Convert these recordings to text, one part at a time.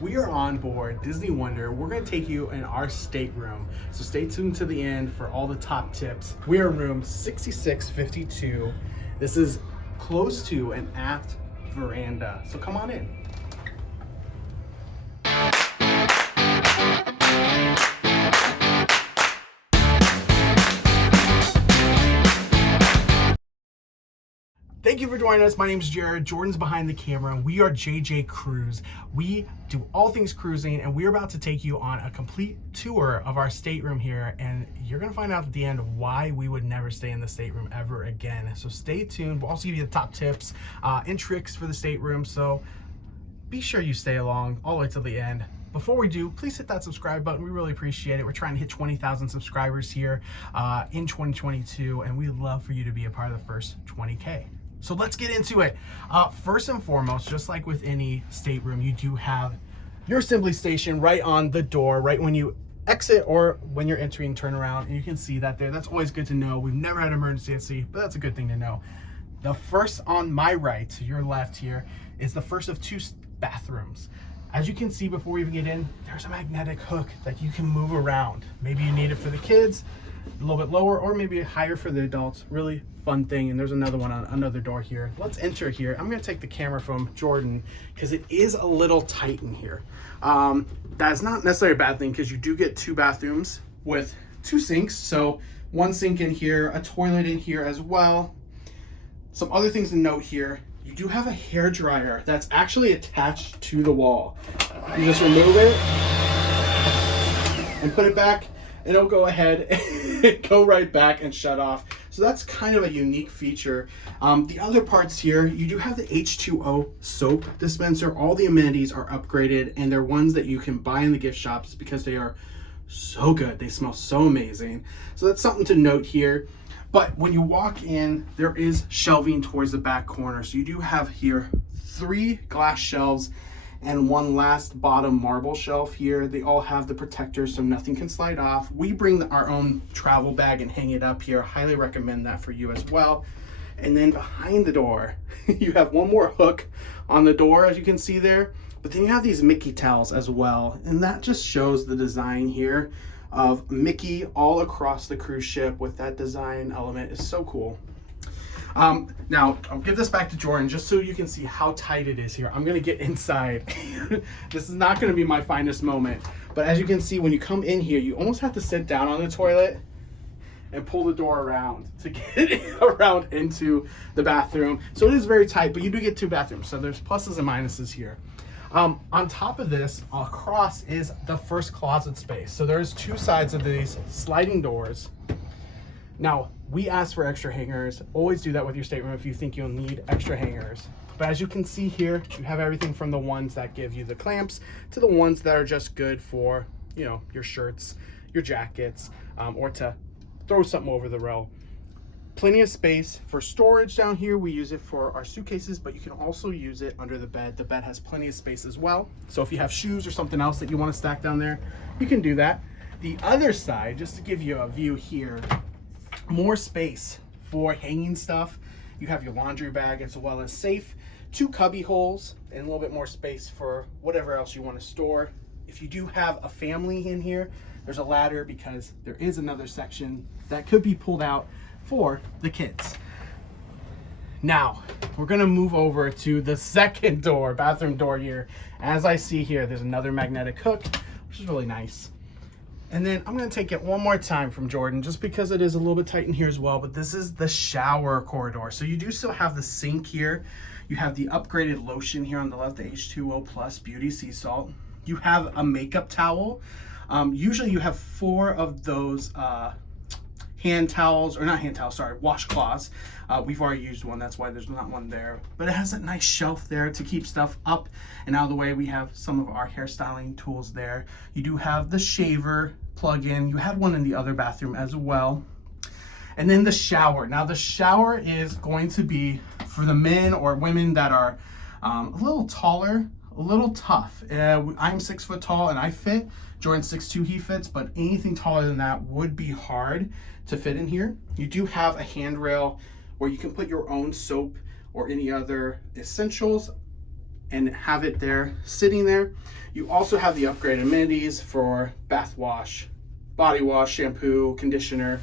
We are on board Disney Wonder. We're going to take you in our stateroom. So stay tuned to the end for all the top tips. We are in room 6652. This is close to an aft veranda. So come on in. Thank you for joining us. My name is Jared. Jordan's behind the camera. We are JJ Cruise. We do all things cruising, and we're about to take you on a complete tour of our stateroom here, and you're going to find out at the end why we would never stay in the stateroom ever again. So stay tuned. We'll also give you the top tips and tricks for the stateroom, so be sure you stay along all the way till the end. Before we do, please hit that subscribe button. We really appreciate it. We're trying to hit 20,000 subscribers here in 2022, and we'd love for you to be a part of the first 20K. So let's get into it. First and foremost, just like with any stateroom, you do have your assembly station right on the door, right when you exit or when you're entering, turn around, and you can see that there. That's always good to know. We've never had an emergency at sea, but that's a good thing to know. The first on my right, to your left here, is the first of two bathrooms. As you can see before we even get in, there's a magnetic hook that you can move around. Maybe you need it for the kids, a little bit lower, or maybe higher for the adults. Really fun thing. And there's another one on another door here. Let's enter here. I'm going to take the camera from Jordan because it is a little tight in here. That's not necessarily a bad thing because you do get two bathrooms with two sinks. So one sink in here, a toilet in here as well. Some other things to note here. You do have a hair dryer that's actually attached to the wall. You just remove it and put it back, and it'll go ahead and go right back and shut off. So that's kind of a unique feature. The other parts here, you do have the H2O soap dispenser. All the amenities are upgraded, and they're ones that you can buy in the gift shops because they are so good. They smell so amazing. So that's something to note here. But when you walk in, there is shelving towards the back corner. So you do have here 3 glass shelves and one last bottom marble shelf here. They all have the protectors so nothing can slide off. We bring our own travel bag and hang it up here. Highly recommend that for you as well. And then behind the door, you have one more hook on the door, as you can see there. But then you have these Mickey towels as well. And that just shows the design here of Mickey all across the cruise ship with that design element. Is so cool. Now I'll give this back to Jordan just so you can see how tight it is here. I'm gonna get inside. This is not gonna be my finest moment, but as you can see, when you come in here, you almost have to sit down on the toilet and pull the door around to get around into the bathroom. So it is very tight, but you do get 2 bathrooms, so there's pluses and minuses here. On top of this, across is the first closet space. So there's 2 sides of these sliding doors. Now, we ask for extra hangers. Always do that with your stateroom if you think you'll need extra hangers. But as you can see here, you have everything from the ones that give you the clamps to the ones that are just good for, you know, your shirts, your jackets, or to throw something over the rail. Plenty of space for storage down here. We use it for our suitcases, but you can also use it under the bed. The bed has plenty of space as well. So if you have shoes or something else that you want to stack down there, you can do that. The other side, just to give you a view here, more space for hanging stuff. You have your laundry bag as well as safe, 2 cubby holes, and a little bit more space for whatever else you want to store. If you do have a family in here, there's a ladder because there is another section that could be pulled out for the kids. Now, we're gonna move over to the second door, bathroom door here. As I see here, there's another magnetic hook, which is really nice. And then I'm gonna take it one more time from Jordan, just because it is a little bit tight in here as well, but this is the shower corridor. So you do still have the sink here. You have the upgraded lotion here on the left, the H2O Plus Beauty Sea Salt. You have a makeup towel. Usually you have 4 of those hand towels, or not hand towels, sorry, washcloths. We've already used one, that's why there's not one there. But it has a nice shelf there to keep stuff up and out of the way. We have some of our hairstyling tools there. You do have the shaver plug-in. You had one in the other bathroom as well. And then the shower. Now the shower is going to be for the men or women that are a little taller, a little tough. I'm 6 foot tall and I fit. Jordan's 6'2", he fits, but anything taller than that would be hard to fit in here. You do have a handrail where you can put your own soap or any other essentials and have it there sitting there. You also have the upgraded amenities for bath wash, body wash, shampoo, conditioner,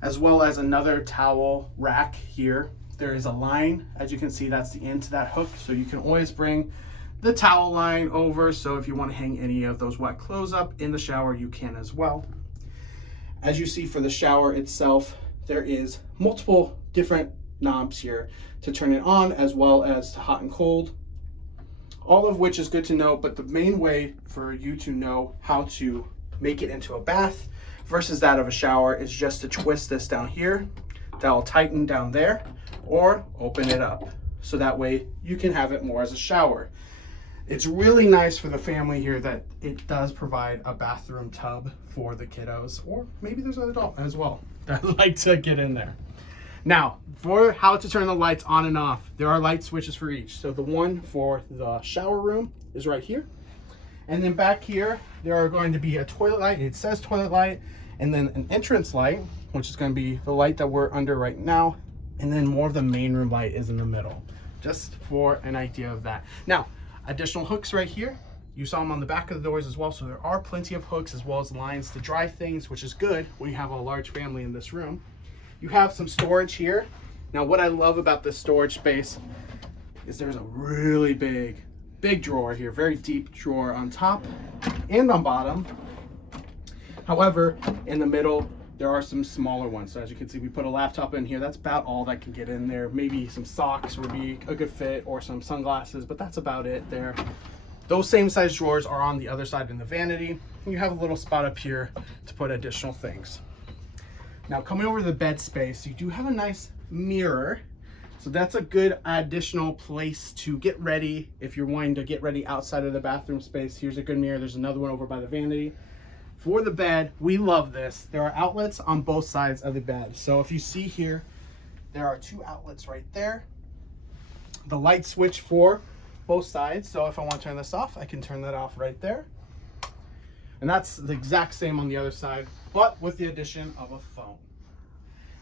as well as another towel rack here. There is a line, as you can see, that's the end to that hook, so you can always bring the towel line over, so if you want to hang any of those wet clothes up in the shower, you can as well. As you see for the shower itself, there is multiple different knobs here to turn it on, as well as to hot and cold, all of which is good to know. But the main way for you to know how to make it into a bath versus that of a shower is just to twist this down here. That'll tighten down there, or open it up, so that way you can have it more as a shower. It's really nice for the family here that it does provide a bathroom tub for the kiddos, or maybe there's an adult as well that would like to get in there. Now, for how to turn the lights on and off, there are light switches for each. So the one for the shower room is right here. And then back here, there are going to be a toilet light. It says toilet light, and then an entrance light, which is going to be the light that we're under right now. And then more of the main room light is in the middle, just for an idea of that. Now, additional hooks right here. You saw them on the back of the doors as well. So there are plenty of hooks as well as lines to dry things, which is good when you have a large family in this room. You have some storage here. Now, what I love about this storage space is there's a really big drawer here, very deep drawer on top and on bottom. However, in the middle, there are some smaller ones. So as you can see, we put a laptop in here. That's about all that can get in there. Maybe some socks would be a good fit, or some sunglasses, but that's about it there. Those same size drawers are on the other side in the vanity. You have a little spot up here to put additional things. Now, coming over to the bed space, you do have a nice mirror. So that's a good additional place to get ready. If you're wanting to get ready outside of the bathroom space, here's a good mirror. There's another one over by the vanity. For the bed, we love this. There are outlets on both sides of the bed. So if you see here, there are two outlets right there. The light switch for both sides. So if I want to turn this off, I can turn that off right there. And that's the exact same on the other side, but with the addition of a phone.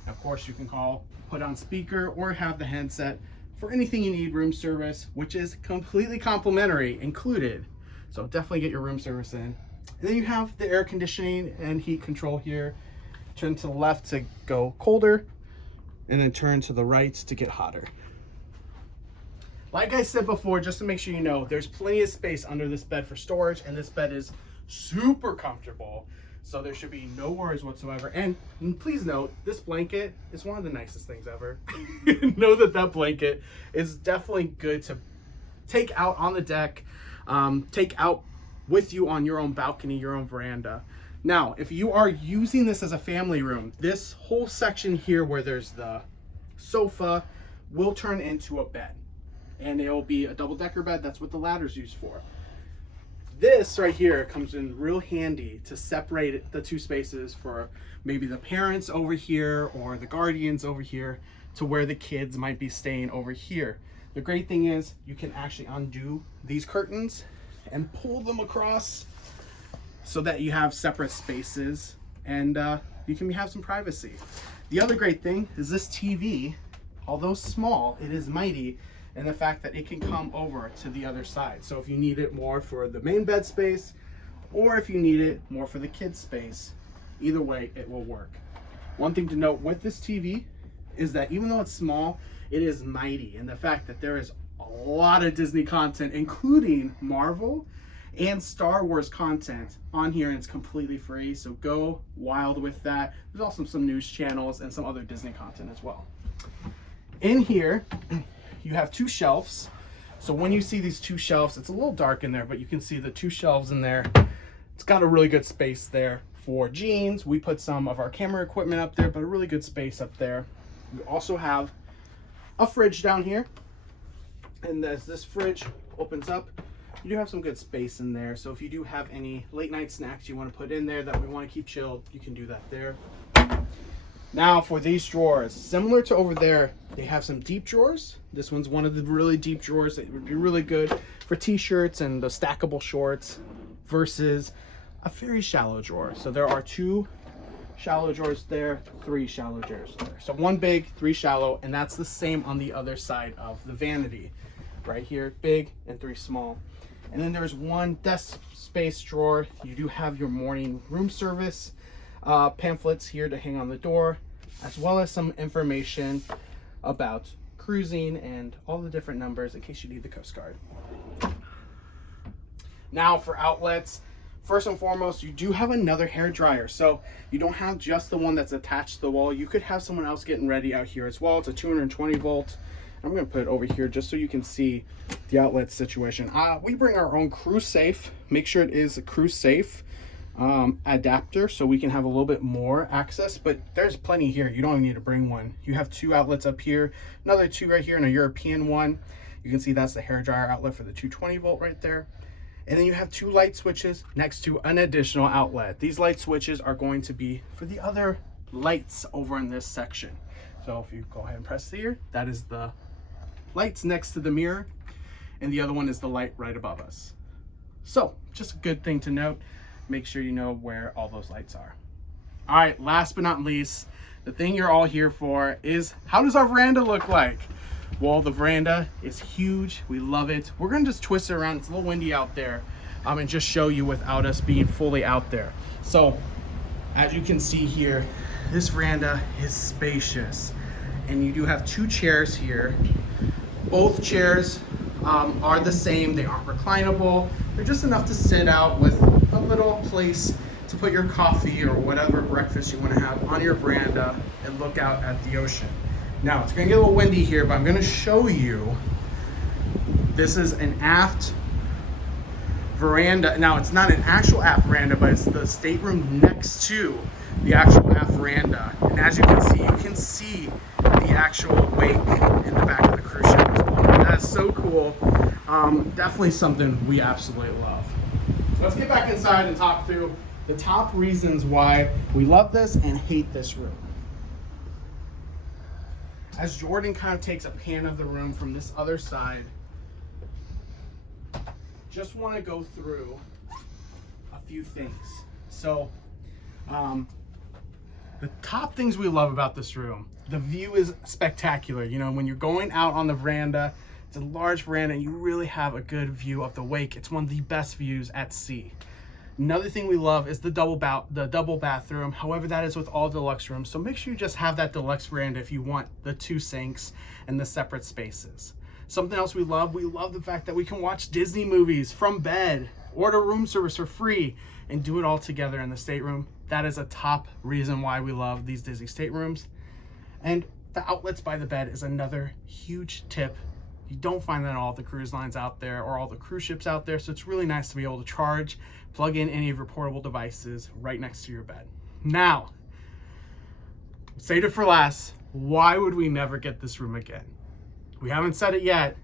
Of course, you can call, put on speaker, or have the headset for anything you need room service, which is completely complimentary included. So definitely get your room service in. And then you have the air conditioning and heat control here. Turn to the left to go colder, and then turn to the right to get hotter. Like I said before, just to make sure you know, there's plenty of space under this bed for storage, and this bed is super comfortable. So there should be no worries whatsoever. And please note, this blanket is one of the nicest things ever. Know that that blanket is definitely good to take out on the deck, take out with you on your own balcony, your own veranda. Now, if you are using this as a family room, this whole section here where there's the sofa will turn into a bed. And it will be a double-decker bed. That's what the ladder's used for. This right here comes in real handy to separate the two spaces for maybe the parents over here or the guardians over here to where the kids might be staying over here. The great thing is you can actually undo these curtains and pull them across so that you have separate spaces, and you can have some privacy. The other great thing is this TV, although small, it is mighty, and the fact that it can come over to the other side. So if you need it more for the main bed space, or if you need it more for the kids space, either way it will work. One thing to note with this TV is that even though it's small, it is mighty, and the fact that there is a lot of Disney content, including Marvel and Star Wars content on here, and it's completely free, so go wild with that. There's also some news channels and some other Disney content as well. In here, you have two shelves. So when you see these two shelves, it's a little dark in there, but you can see the two shelves in there. It's got a really good space there for jeans. We put some of our camera equipment up there, but a really good space up there. We also have a fridge down here. And as this fridge opens up, you do have some good space in there. So if you do have any late night snacks you want to put in there that we want to keep chilled, you can do that there. Now for these drawers, similar to over there, they have some deep drawers. This one's one of the really deep drawers that would be really good for t-shirts and the stackable shorts versus a very shallow drawer. So there are two shallow drawers there, three shallow drawers there. So one big, three shallow, and that's the same on the other side of the vanity. right here, big, and 3 small. And then there's one desk space drawer. You do have your morning room service pamphlets here to hang on the door, as well as some information about cruising and all the different numbers in case you need the Coast Guard. Now for outlets, first and foremost, you do have another hair dryer. So you don't have just the one that's attached to the wall. You could have someone else getting ready out here as well. It's a 220 volt. I'm going to put it over here just so you can see the outlet situation. We bring our own cruise safe. Make sure it is a cruise safe adapter so we can have a little bit more access, but there's plenty here. You don't even need to bring one. You have 2 outlets up here, another 2 right here, and a European one. You can see that's the hair dryer outlet for the 220 volt right there. And then you have 2 light switches next to an additional outlet. These light switches are going to be for the other lights over in this section. So if you go ahead and press here, that is the lights next to the mirror, and the other one is the light right above us. So just a good thing to note. Make sure you know where all those lights are. All right, last but not least, the thing you're all here for is, how does our veranda look like? Well, the veranda is huge. We love it. We're gonna just twist it around. It's a little windy out there, and just show you without us being fully out there. So as you can see here, this veranda is spacious, and you do have 2 chairs here. Both chairs are the same. They aren't reclinable. They're just enough to sit out with a little place to put your coffee or whatever breakfast you want to have on your veranda and look out at the ocean. Now, it's going to get a little windy here, but I'm going to show you. This is an aft veranda. Now, it's not an actual aft veranda, but it's the stateroom next to the actual aft veranda. And as you can see the actual wake in the back of the cruise ship as well. That's so cool. Definitely something we absolutely love. So let's get back inside and talk through the top reasons why we love this and hate this room. As Jordan kind of takes a pan of the room from this other side, just want to go through a few things. So the top things we love about this room, the view is spectacular. You know, when you're going out on the veranda, it's a large veranda and you really have a good view of the wake. It's one of the best views at sea. Another thing we love is the double bathroom. However, that is with all deluxe rooms. So make sure you just have that deluxe veranda if you want the 2 sinks and the separate spaces. Something else we love the fact that we can watch Disney movies from bed, order room service for free, and do it all together in the stateroom. That is a top reason why we love these Disney staterooms. And the outlets by the bed is another huge tip. You don't find that on all the cruise lines out there or all the cruise ships out there. So it's really nice to be able to charge, plug in any of your portable devices right next to your bed. Now, save it for last. Why would we never get this room again? We haven't said it yet.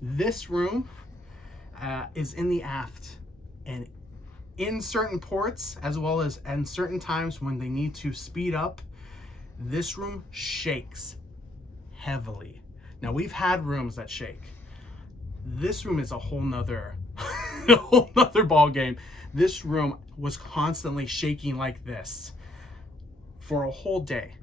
This room is in the aft, and in certain ports, as well as in certain times when they need to speed up, this room shakes heavily. Now, we've had rooms that shake. This room is a whole nother ball game. This room was constantly shaking like this for a whole day.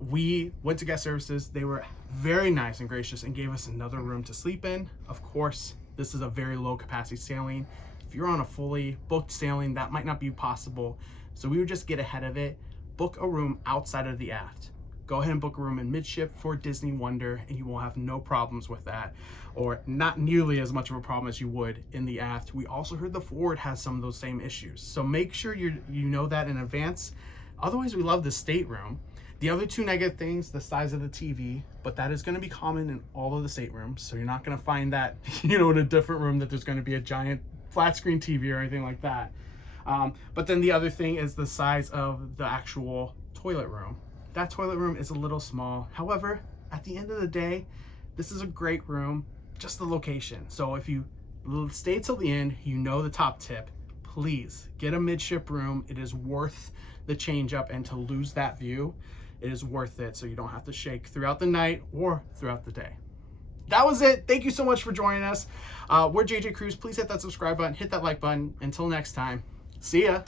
We went to guest services. They were very nice and gracious and gave us another room to sleep in. Of course, this is a very low capacity sailing. If you're on a fully booked sailing, that might not be possible. So we would just get ahead of it, book a room outside of the aft. Go ahead and book a room in midship for Disney Wonder, and you will have no problems with that, or not nearly as much of a problem as you would in the aft. We also heard the forward has some of those same issues. So make sure you know that in advance. Otherwise, we love the stateroom. The other 2 negative things, the size of the TV, but that is going to be common in all of the staterooms. So you're not going to find that, in a different room that there's going to be a giant flat screen TV or anything like that. But then the other thing is the size of the actual toilet room. That toilet room is a little small. However, at the end of the day, this is a great room, just the location. So if you stay till the end, the top tip, please get a midship room. It is worth the change up, and to lose that view, it is worth it. So you don't have to shake throughout the night or throughout the day. That was it. Thank you so much for joining us. We're JJ Cruise. Please hit that subscribe button, hit that like button. Until next time, see ya.